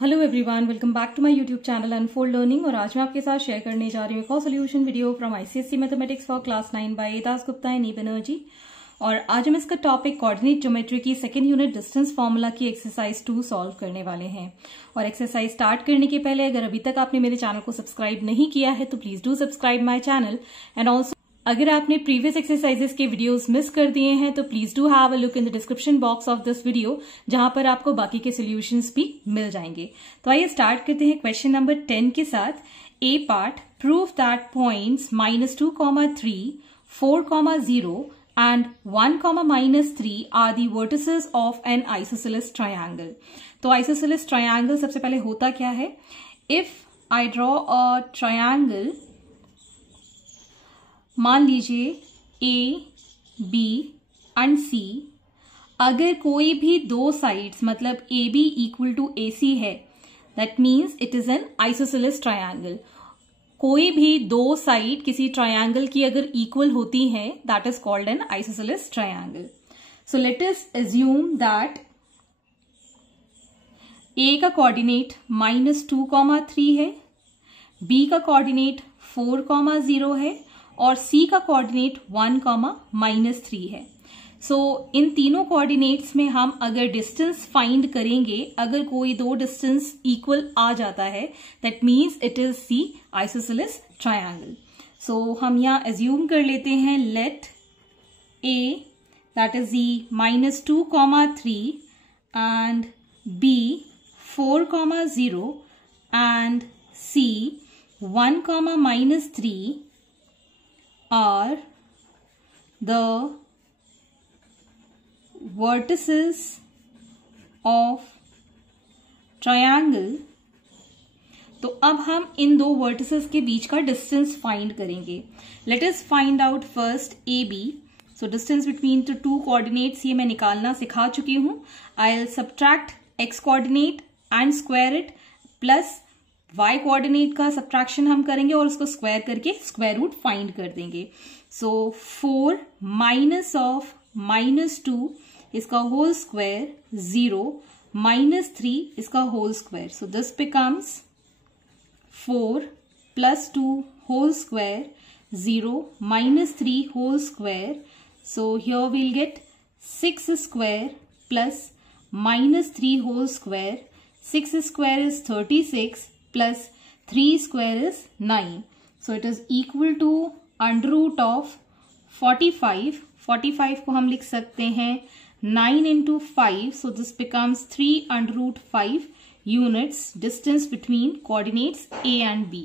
Hello everyone, welcome back to my YouTube channel unfold learning. और आज मैं आपके साथ शेयर करने जा रही हूँ एक और solution video from ICSE mathematics for class 9 by Das Gupta and E Banerjee. और आज हम इसका टॉपिक कोऑर्डिनेट ज्योमेट्री की सेकंड यूनिट डिस्टेंस फॉर्मूला की एक्सरसाइज 2 सॉल्व करने वाले हैं। और एक्सरसाइज स्टार्ट करने के पहले अगर अभी तक आपने मेरे चैनल को सब्सक्राइब नहीं किया है तो please do subscribe my channel. And also अगर आपने प्रीवियस एक्सरसाइजेस के वीडियोस मिस कर दिए हैं तो please do have a look in the description box of this video, जहां पर आपको बाकी के सॉल्यूशंस भी मिल जाएंगे। तो आइए स्टार्ट करते हैं क्वेश्चन नंबर 10 के साथ। A part, prove that points -2, 3, 4, 0 and 1, -3 are the vertices of an isosceles triangle. तो आइसोसेलेस ट्रायंगल सबसे पहले होता क्या है? If I draw a triangle, मान लीजिए ए, बी एंड सी, अगर कोई भी दो साइड्स मतलब ए बी इक्वल टू ए सी है, that means it is an isosceles triangle. कोई भी दो साइड किसी ट्रायंगल की अगर इक्वल होती है, that is called an isosceles triangle. So let us assume that A का कोऑर्डिनेट -2, 3 है, बी का कोऑर्डिनेट 4, 0 है और सी का कोऑर्डिनेट 1, -3 है। सो इन तीनों कोऑर्डिनेट्स में हम अगर डिस्टेंस फाइंड करेंगे, अगर कोई दो डिस्टेंस इक्वल आ जाता है, that means it is the isosceles triangle. So हम यहां अज्यूम कर लेते हैं, let A that is the -2, 3 and B 4, 0 and C 1, -3 are the vertices of triangle। तो अब हम इन दो वर्टिसेस के बीच का डिस्टेंस फाइंड करेंगे। Let us find out first A B. So distance between the two coordinates ये मैं निकालना सिखा चुकी हूं। I will subtract x coordinate and square it, plus y coordinate का सब्ट्रैक्शन हम करेंगे और उसको स्क्वायर करके स्क्वायर रूट फाइंड कर देंगे। सो 4 -2 इसका होल स्क्वायर, 0 -3 इसका whole square. So this becomes 4 + 2 whole square, 0 -3 whole square. So here we'll get 6 square plus -3 whole square. 6 square is 36 plus 3 square is 9. So it is equal to √ of 45. 45 को हम लिख सकते हैं 9 into 5. So this becomes 3√5 units distance between coordinates A and B.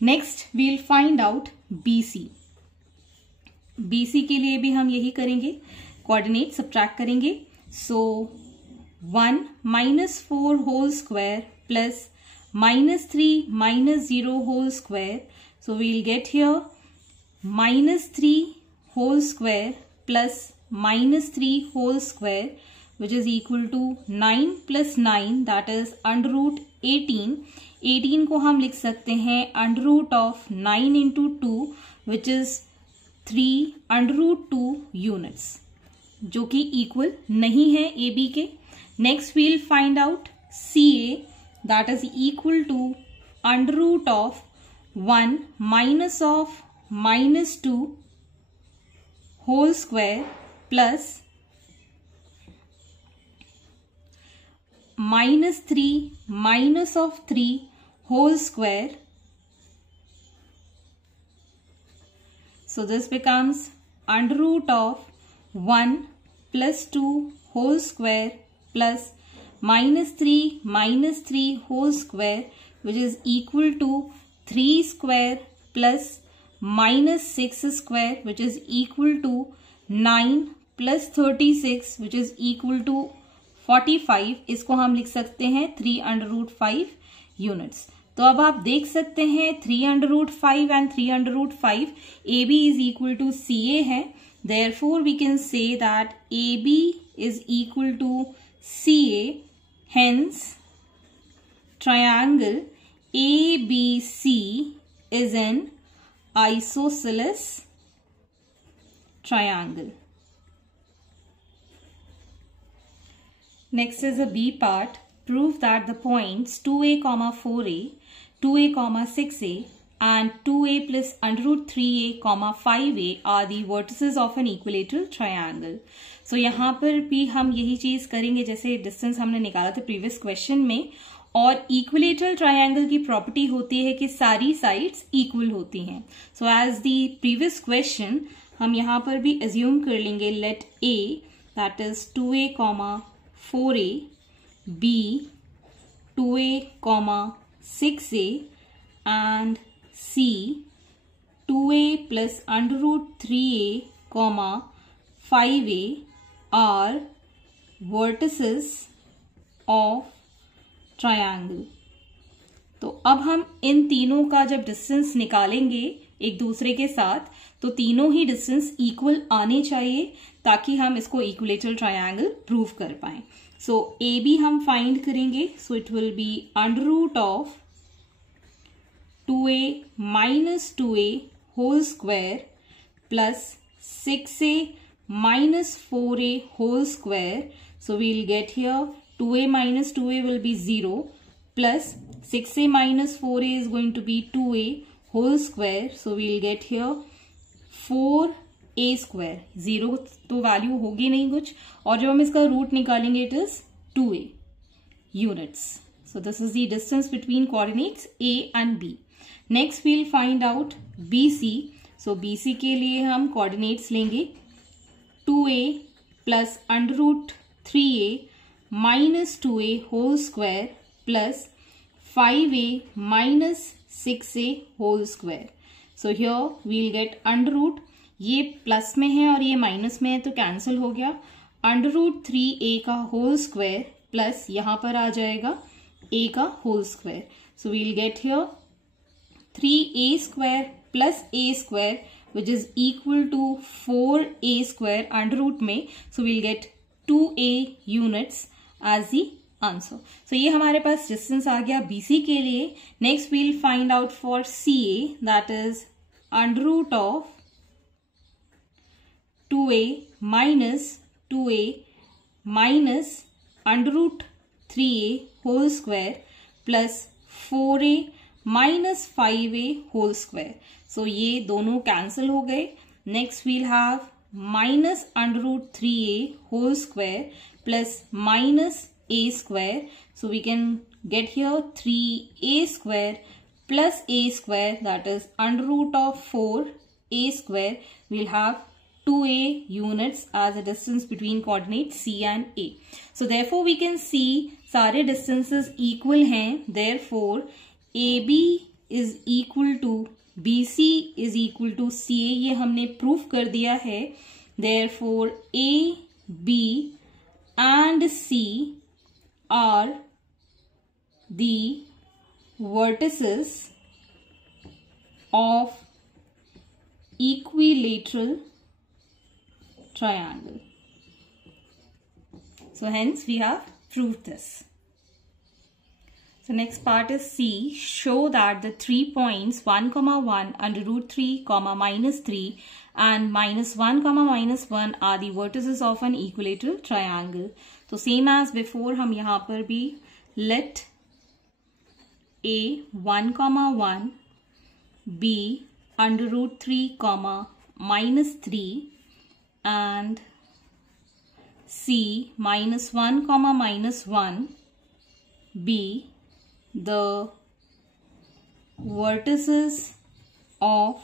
Next we'll find out BC. BC के लिए भी हम यही करेंगे, कोऑर्डिनेट सब्ट्रैक्ट करेंगे। So 1 -4 whole square plus -3 -0 whole square. So we will get here -3 whole square plus -3 whole square, which is equal to 9 + 9, that is √18. 18 को हम लिख सकते हैं √ 9 into 2, which is 3√2 units, जो कि इक्वल नहीं है ए बी के। Next we'll find out CA, that is equal to √ 1 -2 whole square plus -3 -3 whole square. So this becomes √ 1 + 2 whole square plus -3 -3 whole square, which is equal to 3 square plus -6 square, which is equal to 9 plus 36, which is equal to 45. इसको हम लिख सकते हैं 3√5 units। तो अब आप देख सकते हैं 3√5 and 3√5, AB is equal to CA है। Therefore we can say that AB is equal to CA. Hence, triangle ABC is an isosceles triangle. Next is a B part. prove that the points 2a, 4a, 2a, 6a and 2a plus under root 3a, 5a are the vertices of an equilateral triangle. So यहाँ पर भी हम यही चीज करेंगे जैसे डिस्टेंस हमने निकाला था प्रीवियस क्वेश्चन में, और इक्विलेटरल ट्रायंगल की प्रॉपर्टी होती है कि सारी साइड्स इक्वल होती हैं. So as the previous question हम यहाँ पर भी एज्यूम कर लेंगे let a that is 2a, 4a, b 2a, 6a and c 2a plus under root 3a, 5a are vertices of triangle. तो अब हम इन तीनों का जब डिस्टेंस निकालेंगे एक दूसरे के साथ तो तीनों ही डिस्टेंस इक्वल आने चाहिए ताकि हम इसको इक्विलेटरल ट्रायंगल प्रूव कर पाए. सो ए बी हम फाइंड करेंगे. So it will be under root of 2a minus 2a whole square plus 6a minus 4a whole square. So we'll get here 2a minus 2a will be 0 plus 6a minus 4a is going to be 2a whole square. So we'll get here 4a square. 0 तो वैल्यू होगी नहीं कुछ, और जब हम इसका रूट निकालेंगे it is 2a units. So this is the distance between coordinates a and b. Next we'll find out BC. So BC के लिए हम coordinates लेंगे 2a plus under root 3a minus 2a whole square plus 5a minus 6a whole square. So here we'll get under root, ये प्लस में है और ये माइनस में है तो कैंसिल हो गया. अंडर रूट 3a का होल स्क्वायर प्लस यहाँ पर आ जाएगा a का whole square. So we'll get here 3a square plus a square which is equal to 4a square under root में. So we'll get 2a units as the answer. So ये हमारे पास डिस्टेंस आ गया BC के लिए. Next we'll find out for CA, that is under root of 2a minus 2a minus under root 3a whole square plus 4a minus 5a whole square. So ये दोनों कैंसिल हो गए. Next we'll have minus under root 3a whole square plus minus a square. So we can get here 3a square plus a square, that is under root of 4a square. We'll have 2a units as a distance between coordinates C and A. So therefore we can see सारे distances equal हैं. Therefore AB is equal to BC is equal to CA. ये हमने प्रूफ कर दिया है. Therefore A, B and C are the vertices of equilateral triangle. So hence we have proved this. So next part is C. Show that the 3 points 1, 1 under root 3, minus 3 and minus 1, minus 1 are the vertices of an equilateral triangle. So same as before हम यहाँ पर भी let A 1, 1, B under root 3, minus 3 and C minus 1, minus 1 be the vertices of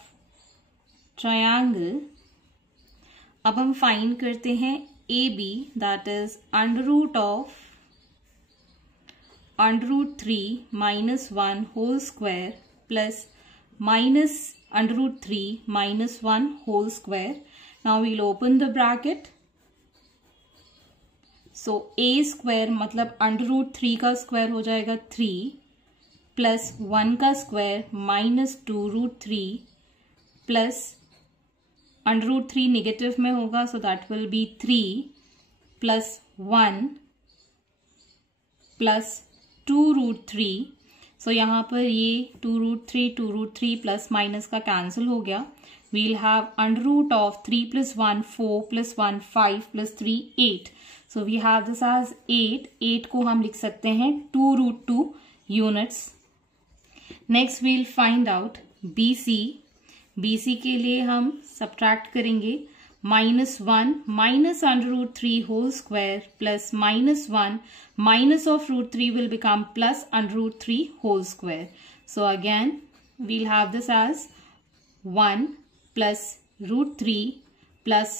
triangle. अब हम फाइंड करते हैं AB, that is under root of under root 3 minus 1 whole square plus minus under root 3 minus 1 whole square. Now we'll open the bracket. So a square मतलब under root 3 का स्क्वायर हो जाएगा 3 plus 1 का square minus 2 root 3 plus under root 3 negative में होगा so that will be 3 plus 1 plus 2 root 3. सो यहाँ पर ये 2 रूट 3 प्लस माइनस का कैंसिल हो गया. We'll have under root of 3 plus 1 4 plus 1 5 plus 3 8. So we have this as 8. 8 को हम लिख सकते हैं 2√2 units. Next we'll find out BC. BC के लिए हम subtract करेंगे -1 minus √3 whole square plus -1 minus of √3 will become plus √3 whole square. So again we'll have this as 1 plus √3 plus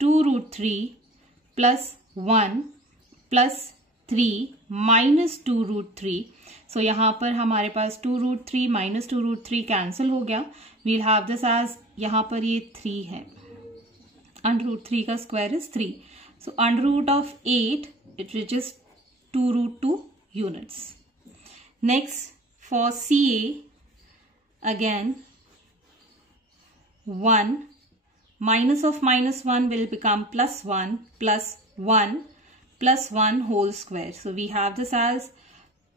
2√3 plus 1 plus 3 minus 2√3. So यहाँ पर हमारे पास 2√3 minus 2√3 कैंसिल हो गया. We'll have this as यहाँ पर ये 3 है. √3 का square is 3. So under root of 8 it reaches 2√2 units. Next for CA again 1 minus of -1 will become +1 plus 1 plus 1 whole square. So we have this as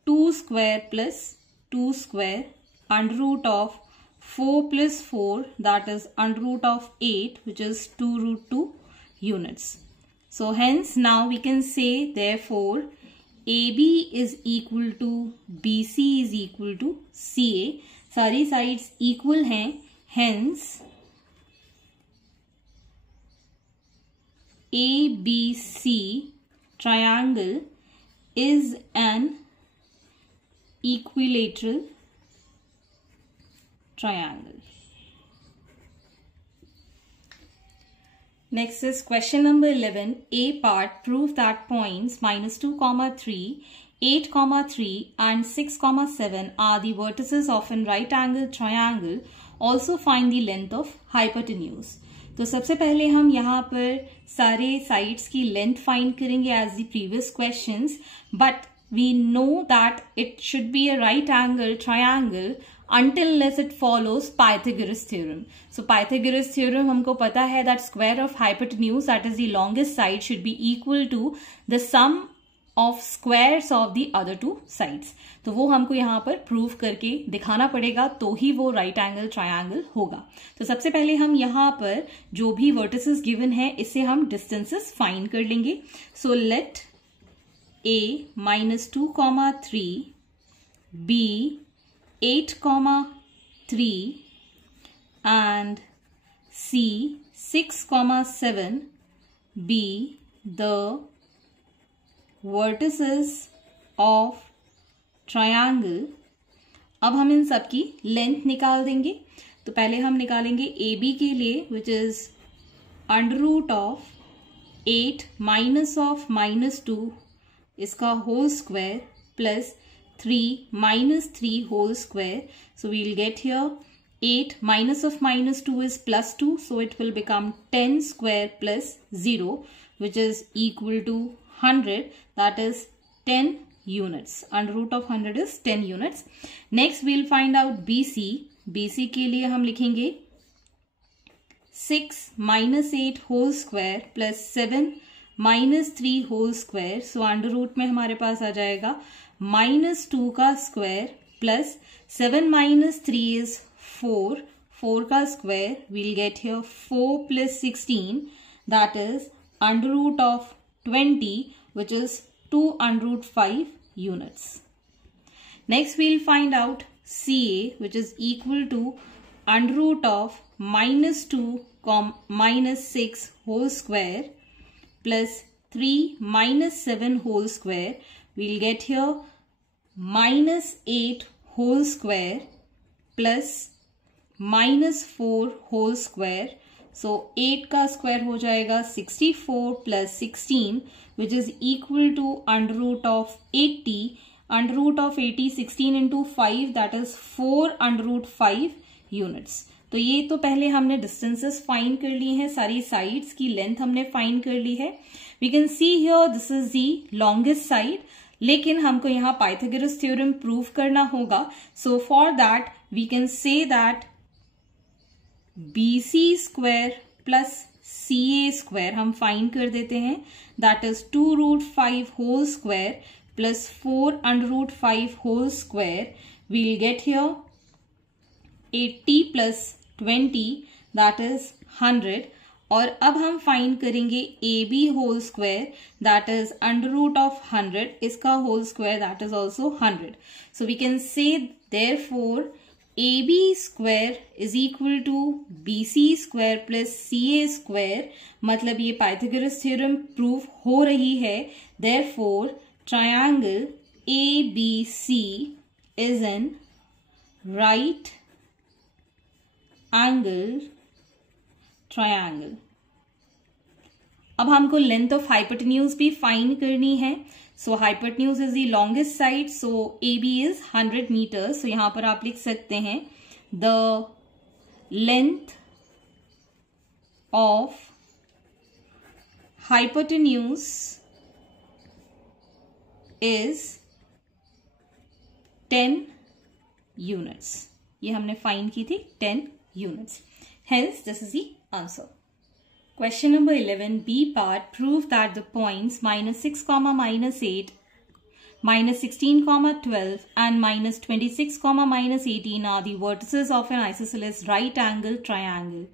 2 square plus 2 square under root of 4 plus 4, that is under root of 8, which is 2√2 units. So hence now we can say therefore AB is equal to BC is equal to CA. सारी sides equal हैं, hence ABC triangle is an equilateral triangle. Next is question number 11. A part, prove that points -2, 3, 8, 3 and 6, 7 are the vertices of an right angle triangle. Also find the length of hypotenuse. तो सबसे पहले हम यहाँ पर सारे sides की length find करेंगे as the previous questions, but we know that it should be a right angle triangle until unless it follows Pythagoras theorem. So Pythagoras theorem हमको पता है that square of hypotenuse, that is the longest side, should be equal to the sum of squares of the other two sides. तो वो हमको यहाँ पर प्रूव करके दिखाना पड़ेगा, तो ही वो राइट एंगल ट्रायंगल होगा. तो सबसे पहले हम यहाँ पर जो भी वर्टिसेस गिवन है इससे हम डिस्टेंसेस फाइंड कर लेंगे. सो लेट A -2, 3, B 8, 3 and C 6, 7 be the vertices of triangle. अब हम इन सब की लेंथ निकाल देंगे. तो पहले हम निकालेंगे AB के लिए, which is under root of 8 minus of -2 इसका whole square plus 3 minus 3 whole square. So we'll get here 8 minus of -2 is +2. So it will become 10 square plus 0, which is equal to 100. That is 10 units. Under root of 100 is 10 units. Next we'll find out BC. BC के लिए हम लिखेंगे 6 minus 8 whole square plus 7 minus 3 whole square. So under root में हमारे पास आ जाएगा -2 का square plus 7 minus 3 is 4. 4 का स्क्वायर we'll get here 4 plus 16, that is under root of 20, which is 2 under root 5 units. Next we'll find out CA, which is equal to under root of -2, -6 whole square plus 3 minus 7 whole square. We'll get here -8 whole square plus -4 whole square. So 8 का स्क्वायर हो जाएगा 64 plus 16, which is equal to under root of 80. Under root of 80, 16 into 5, that is 4 under root 5 units. तो ये तो पहले हमने distances find कर ली हैं, सारी साइड्स की लेंथ हमने फाइंड कर ली है. We can see here this is the longest side, लेकिन हमको यहाँ पाइथागोरस थ्योरम प्रूव करना होगा. So for that we can say that BC square plus CA square हम फाइंड कर देते हैं. That is 2√5 whole square plus 4 under root 5 whole square. We'll get here 80 plus 20, that is 100. और अब हम फाइंड करेंगे A B whole square that is under root of 100, इसका whole square that is also 100. So we can say therefore A B square is equal to B C square plus C A square. मतलब ये Pythagoras theorem prove हो रही है. Therefore triangle A B C is an right angle triangle. अब हमको length of hypotenuse भी find करनी है. So hypotenuse is the longest side, so A B is 100 metre. सो यहां पर आप लिख सकते हैं the length of hypotenuse is 10 units. ये हमने फाइंड की थी 10 units. Hence, this is the answer. Question number 11, B part, prove that the points minus 6, minus 8, minus 16, 12 and minus 26, minus 18 are the vertices of an isosceles right angle triangle.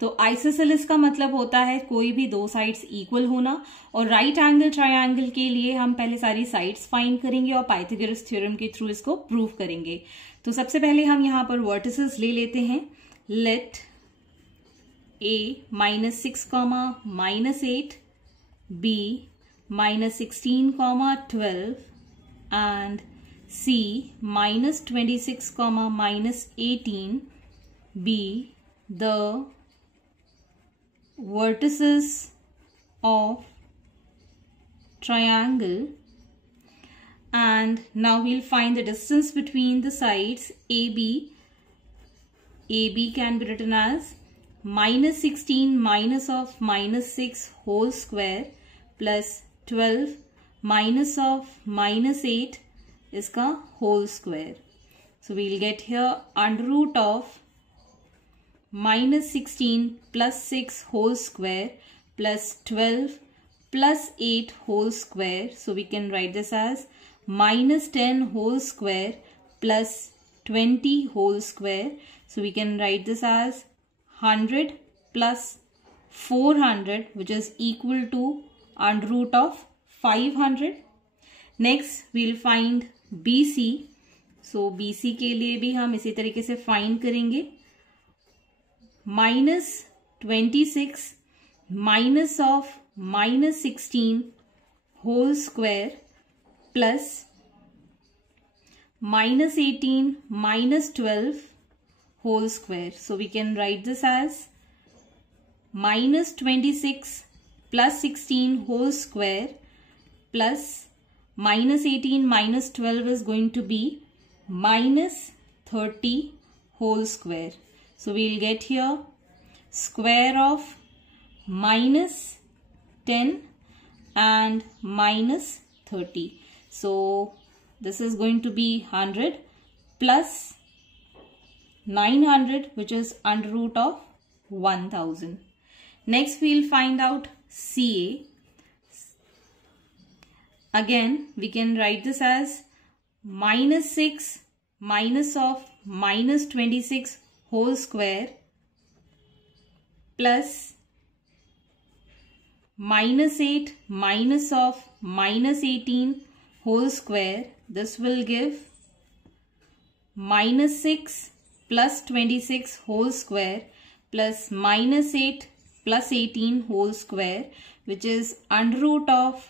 तो आइसोसेलेस का मतलब होता है कोई भी दो साइड्स इक्वल होना, और राइट एंगल ट्रायंगल के लिए हम पहले सारी साइड्स फाइंड करेंगे और पाइथागोरस थ्योरम के थ्रू इसको प्रूव करेंगे. तो सबसे पहले हम यहाँ पर वर्टिसेस ले लेते हैं. लेट A minus 6, minus 8, B minus 16, 12 and C minus 26, minus 18 be the vertices of triangle. And now we'll find the distance between the sides AB. AB can be written as minus 16 minus of minus 6 whole square plus 12 minus of minus 8 इसका whole square. So we'll get here under root of minus 16 plus 6 whole square plus 12 plus 8 whole square. So we can write this as minus 10 whole square plus 20 whole square. So we can write this as 100 plus 400 which is equal to under root of 500. Next we'll find BC. So BC के लिए भी हम इसी तरीके से फाइंड करेंगे. minus 26 minus of minus 16 whole square plus minus 18 minus 12 whole square. So we can write this as minus 26 plus 16 whole square plus minus 18 minus 12 is going to be minus 30 whole square. So we'll get here square of minus 10 and minus 30. So this is going to be 100 plus 900 which is under root of 1000. Next we'll find out CA. Again we can write this as minus 6 minus of minus 26 whole square plus minus 8 minus of minus 18 whole square. This will give minus 6 plus 26 whole square plus minus 8 plus 18 whole square which is under root of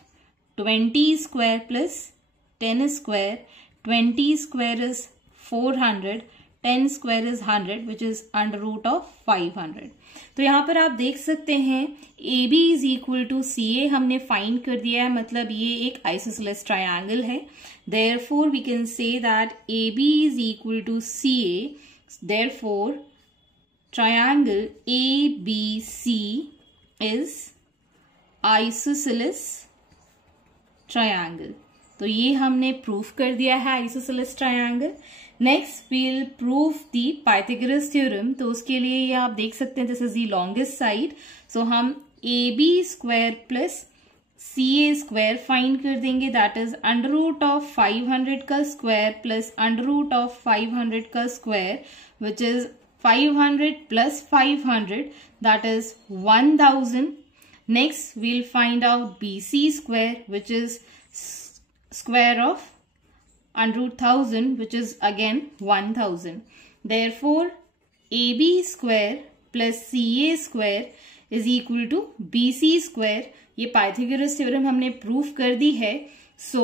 20 square plus 10 square. 20 square is 400, 10 square is 100 which is under root of 500. तो यहाँ पर आप देख सकते हैं AB is equal to CA हमने फाइंड कर दिया है, मतलब ये एक आइसोसेलेस ट्रायंगल है. Therefore we can say that AB is equal to CA. Therefore triangle ABC is isosceles triangle. तो ये हमने प्रूफ कर दिया है isosceles triangle. Next we'll proof the Pythagoras theorem. तो उसके लिए ये आप देख सकते हैं this is the longest side. So हम AB square plus CA square find कर देंगे, that is under root of 500 का square plus under root of 500 का square which is 500 plus 500, that is 1000. Next, we'll find out BC square, which is square of under root 1000, which is again 1000. Therefore, AB square plus CA square is equal to BC square. ये Pythagoras theorem हमने प्रूफ कर दी है. So,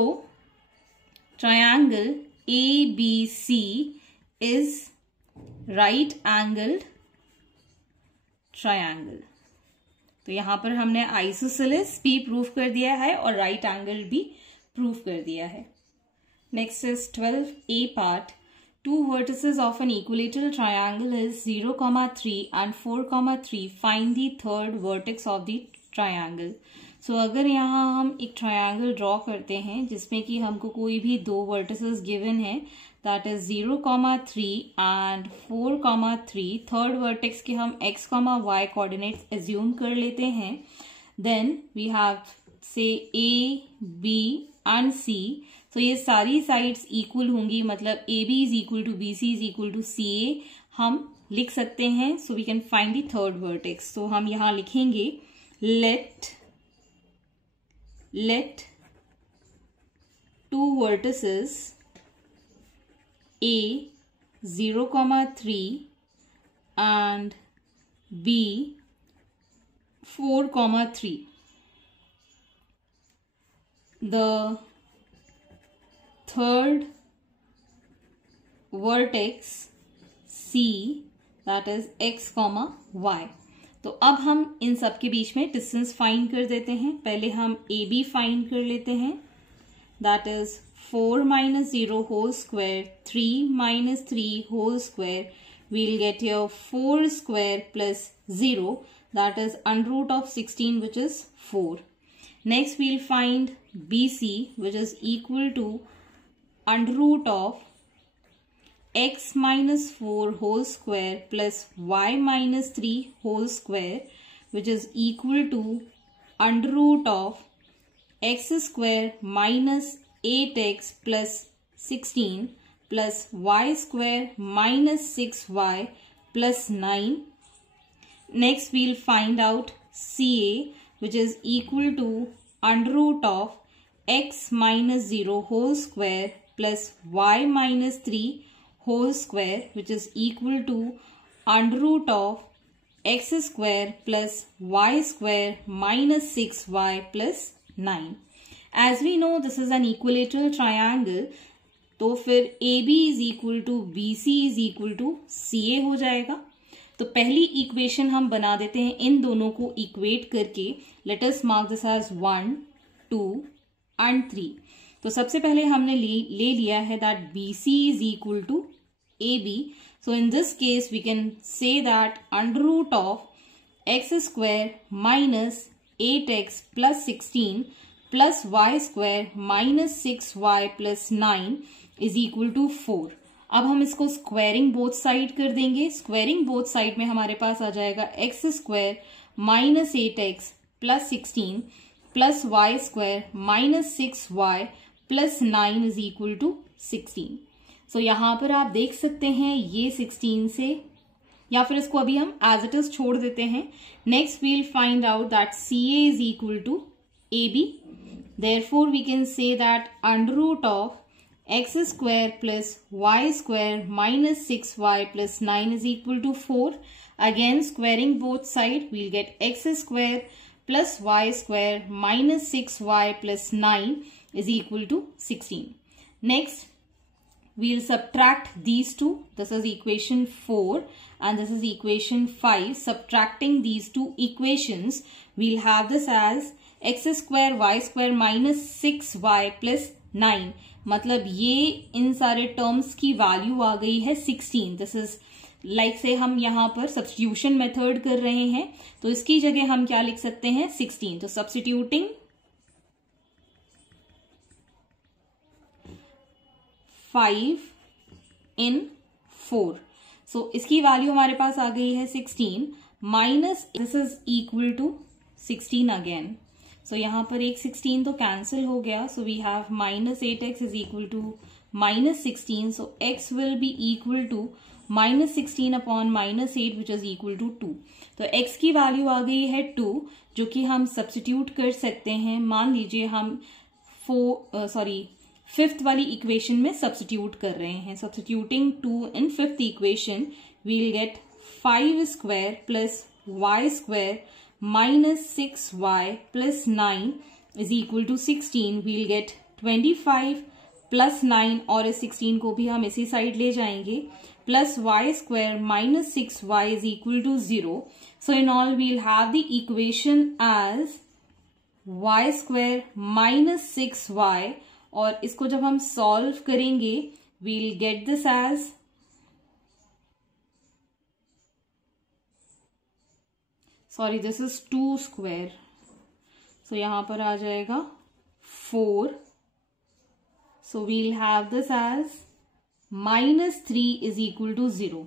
triangle ABC is right angled triangle. तो यहां पर हमने आइसोसेलेस भी प्रूफ कर दिया है और राइट एंगल भी प्रूफ कर दिया है. Next is 12A part. Two vertices of an equilateral triangle is 0, 3 and 4, 3. Find the third vertex of the triangle. So अगर यहाँ हम एक ट्रायंगल ड्रॉ करते हैं जिसमें कि हमको कोई भी दो वर्टिसेस गिवन है, that is 0, 3 and 4, 3. Third vertex के हम x, y कोऑर्डिनेट्स एज्यूम कर लेते हैं. Then we have say A, B and C. तो ये सारी साइड्स इक्वल होंगी, मतलब AB is equal to BC is equal to CA हम लिख सकते हैं. So we can find the third vertex. तो हम यहां लिखेंगे let two vertices A 0, 3 and B 4, 3. The third vertex C, that is x, y. तो अब हम इन सब के बीच में डिस्टेंस फाइंड कर देते हैं. पहले हम AB फाइंड कर लेते हैं. That is 4 - 0 whole square 3 - 3 whole square. We'll get your 4 square plus 0, that is under root of 16 which is 4. Next we'll find BC which is equal to under root of x minus 4 whole square plus y minus 3 whole square, which is equal to under root of x square minus 8x plus 16 plus y square minus 6y plus 9. Next, we'll find out CA, which is equal to under root of x minus 0 whole square plus y minus 3 whole square, which is equal to under root of x square plus y square minus 6y plus 9. As we know, this is an equilateral triangle. तो फिर AB is equal to BC is equal to CA हो जाएगा. तो पहली इक्वेशन हम बना देते हैं इन दोनों को इक्वेट करके. Let us mark this as 1, 2 and 3. तो सबसे पहले हमने ले लिया है that BC is equal to AB. So in this case we can say that under root of x square minus 8x plus 16 plus y square minus 6y plus 9 is equal to 4. अब हम इसको squaring both side कर देंगे. Squaring both side में हमारे पास आ जाएगा x square minus 8x plus 16 plus Y square minus 6y plus 9 is equal to 16. So यहां पर आप देख सकते हैं ये 16 से, या फिर इसको अभी हम एज इट इज छोड़ देते हैं. Next we'll find out that CA is equal to AB. Therefore we can say that under root of x square plus y square minus 6y plus 9 is equal to 4. Again squaring both side we'll get x square plus y square minus 6y plus 9 is equal to 16. Next, we'll subtract these two. This is equation 4 and this is equation 5. Subtracting these two equations, we'll have this as x square y square minus 6y plus 9. मतलब ये इन सारे टर्म्स की वैल्यू आ गई है 16. This is like से हम यहाँ पर सब्स्टिट्यूशन मेथड कर रहे हैं, तो इसकी जगह हम क्या लिख सकते हैं 16. तो सब्स्टिट्यूटिंग 5 in 4. सो इसकी वैल्यू हमारे पास आ गई है 16 minus this is equal to 16 again. So यहाँ पर एक 16 तो कैंसिल हो गया. So we have minus 8x is equal to minus 16. So x will be equal to -16 upon -8 which is equal to 2। तो x की वैल्यू आ गई है 2, जो कि हम सब्स्टिट्यूट कर सकते हैं। मान लीजिए हम फिफ्थ वाली इक्वेशन में सब्स्टिट्यूट कर रहे हैं। Substituting 2 in fifth equation we'll get 5 square plus y square minus 6y plus 9 is equal to 16। We'll get 25 plus 9, और इस 16 को भी हम इसी साइड ले जाएंगे, plus y square minus 6y is equal to 0। So in all we'll have the equation as y square minus 6y, और इसको जब हम सॉल्व करेंगे we'll get this as this is 2 square, so यहां पर आ जाएगा 4। So we'll have this as -3 is equal to 0।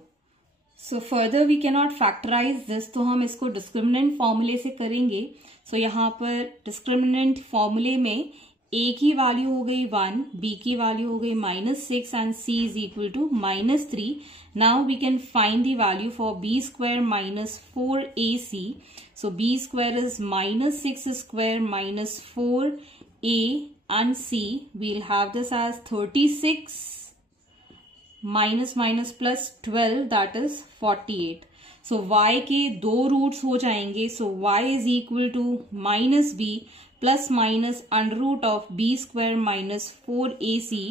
So further we can not factorize this, तो हम इसको डिस्क्रिमिनेंट फॉर्मूले से करेंगे। सो यहाँ पर डिस्क्रिमिनेंट फॉर्मूले में a की वैल्यू हो गई 1, b की वैल्यू हो गई -6 and c is equal to -3। Now we can find the value for b square minus 4ac। So b square is -6 square minus 4a and c. We'll have this as 36 minus plus 12, that is 48. So y के 2 रूट्स हो जाएंगे. So y is equal to minus b plus minus under root of b square minus 4ac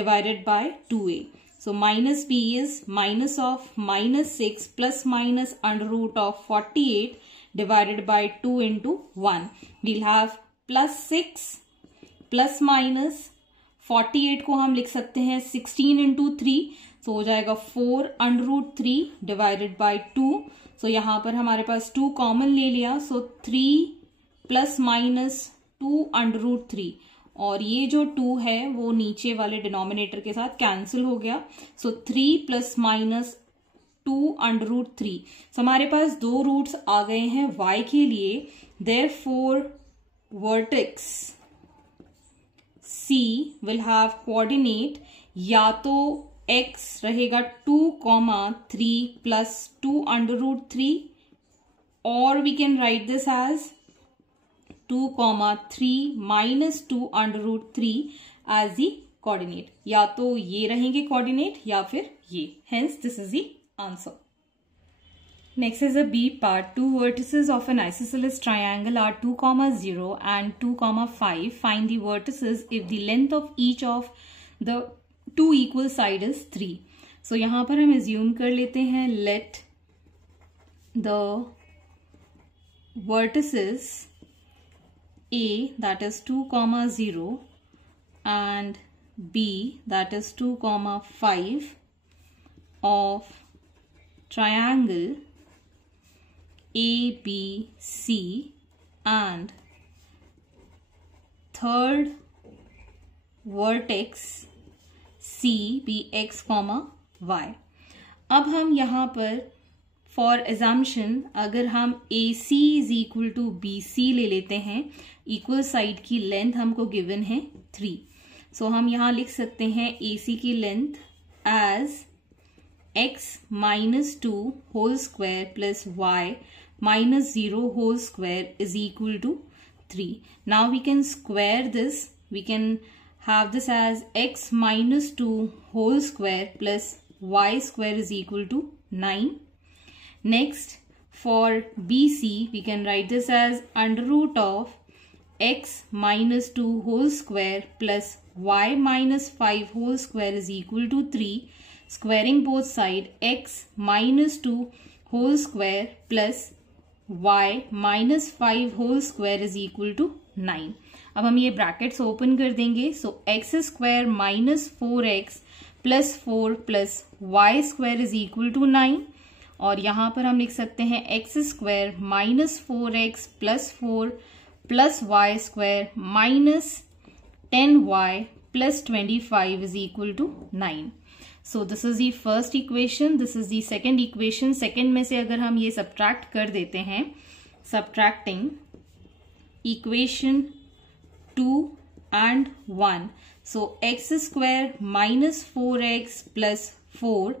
divided by 2a. So minus b is minus of minus 6 plus minus under root of 48 divided by 2 into 1. We'll have plus 6 plus minus 48 को हम लिख सकते हैं 16 इंटू 3, तो हो जाएगा 4 under root 3 divided by 2. सो यहाँ पर हमारे पास 2 कॉमन ले लिया, सो 3 प्लस माइनस 2 अंडर रूट 3, और ये जो 2 है वो नीचे वाले डिनोमिनेटर के साथ कैंसिल हो गया. सो 3 प्लस माइनस 2 अंडर रूट 3. सो हमारे पास 2 रूट्स आ गए हैं y के लिए. Therefore vertex C will have coordinate या तो x रहेगा 2,3 plus 2 under root 3, or we can write this as 2,3 minus 2 under root 3 as the coordinate. या तो ये रहेंगे coordinate या फिर ये. Hence this is the answer. Next is a B part. 2 vertices of an isosceles triangle are 2, 0 and 2, 5. Find the vertices if the length of each of the 2 equal side is 3. So यहाँ पर हम assume कर लेते हैं let the vertices A, that is 2, 0 and B, that is 2, 5 of triangle ABC and third vertex C be x, y. अब हम यहाँ पर फॉर एग्जाम्पशन अगर हम AC is equal to BC ले लेते हैं, इक्वल साइड की लेंथ हमको गिवन है 3. सो हम यहाँ लिख सकते हैं AC की length as x minus 2 whole square plus y minus 0 whole square is equal to 3. Now we can square this. We can have this as x minus 2 whole square plus y square is equal to 9. Next, for BC, we can write this as under root of x minus 2 whole square plus y minus 5 whole square is equal to 3. Squaring both sides, x minus 2 whole square plus y minus 5 whole square is equal to 9. अब हम ये brackets open कर देंगे. So X square minus 4x plus 4 plus Y square is equal to 9, और यहाँ पर हम लिख सकते हैं X square minus 4x plus 4 plus Y square minus 10y plus 25 is equal to 9. So this is the first equation. This is the second equation. Second में से अगर हम ये subtract कर देते हैं, subtracting equation 2 and 1. So x square minus 4x plus 4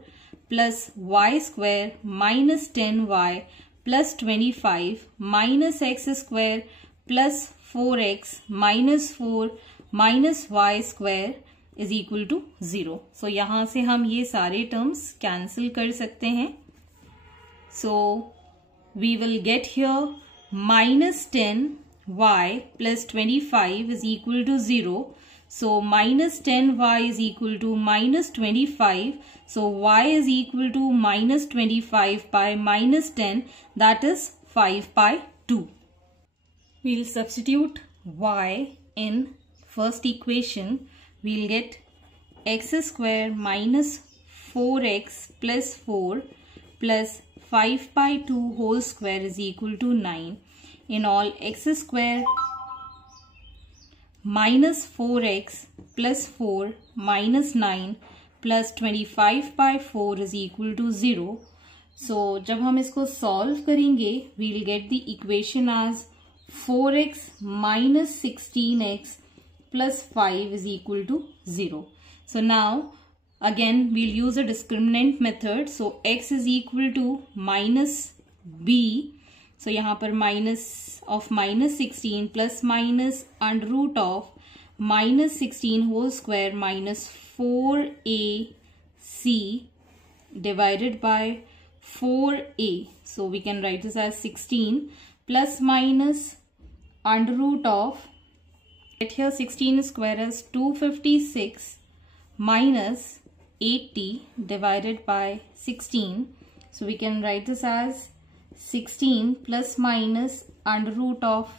plus y square minus 10y plus 25 minus x square plus 4x minus 4 minus y square is equal to 0. So यहाँ से हम ये सारे टर्म्स कैंसिल कर सकते हैं. So we will get here minus 10y plus 25 is equal to 0. So minus 10y is equal to minus 25. So y is equal to minus 25 by minus 10, that is 5 by 2. We'll substitute y in first equation. We'll get x square minus 4x plus 4 plus 5 by 2 whole square is equal to 9. In all, x square minus 4x plus 4 minus 9 plus 25 by 4 is equal to 0. So, जब हम इसको solve करेंगे, we'll get the equation as 4x minus 16x plus 5 is equal to 0. So, now again we'll use a discriminant method. So, x is equal to minus b. So, यहाँ पर minus of minus 16 plus minus under root of minus 16 whole square minus 4ac divided by 4a. So, we can write this as 16 plus minus under root of, get here 16 square as 256 minus 80 divided by 16. So, we can write this as 16 plus minus under root of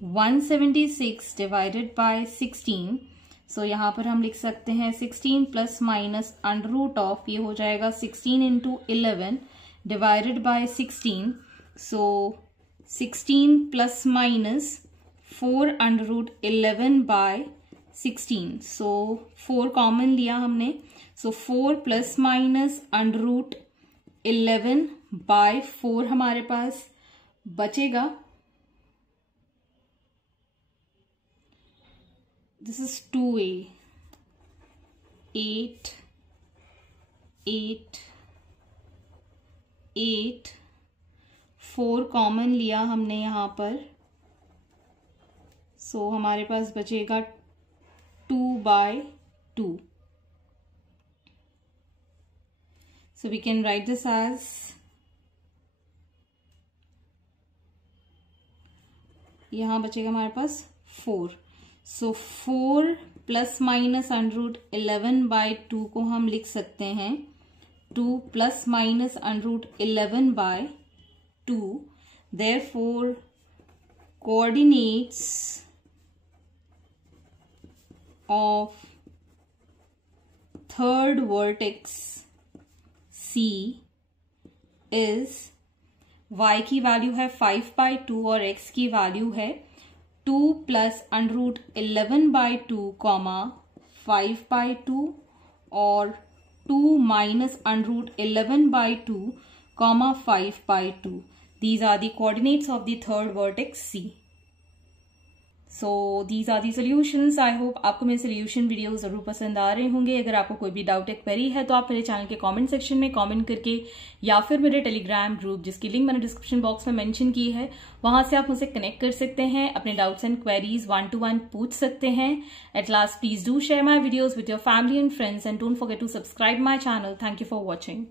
176 divided by 16. So, यहाँ पर हम लिख सकते हैं 16 plus minus under root of, ये हो जाएगा 16 into 11 divided by 16. So, 16 plus minus 4 under root 11 by 16. So, 4 common लिया हमने. So, 4 plus minus under root 11 by 4 हमारे पास बचेगा. This is 2a. 8, 8, 8. 4 कॉमन लिया हमने यहाँ पर. So, हमारे पास बचेगा 2 by 2. So, we can write this as यहाँ बचेगा हमारे पास 4. So, 4 plus minus under root 11 by 2 को हम लिख सकते हैं 2 plus minus under root 11 by 2. Therefore, coordinates of third vertex C is y की वैल्यू है 5 by 2 और x की वैल्यू है 2 plus under root 11 by 2 comma 5 by 2 और 2 minus under root 11 by 2 comma 5 by 2. These are the coordinates of the third vertex C. So these are the solutions. I hope आपको मेरे solution video जरूर पसंद आ रहे होंगे. अगर आपको कोई भी डाउट या क्वेरी है तो आप मेरे चैनल के कमेंट सेक्शन में कमेंट करके या फिर मेरे टेलीग्राम ग्रुप जिसकी लिंक मैंने डिस्क्रिप्शन बॉक्स में मेंशन की है वहां से आप मुझसे कनेक्ट कर सकते हैं. अपने डाउट्स एंड क्वेरीज 1-to-1 पूछ सकते हैं. At last please do share my videos with your family and friends and don't forget to subscribe my channel. Thank you for watching.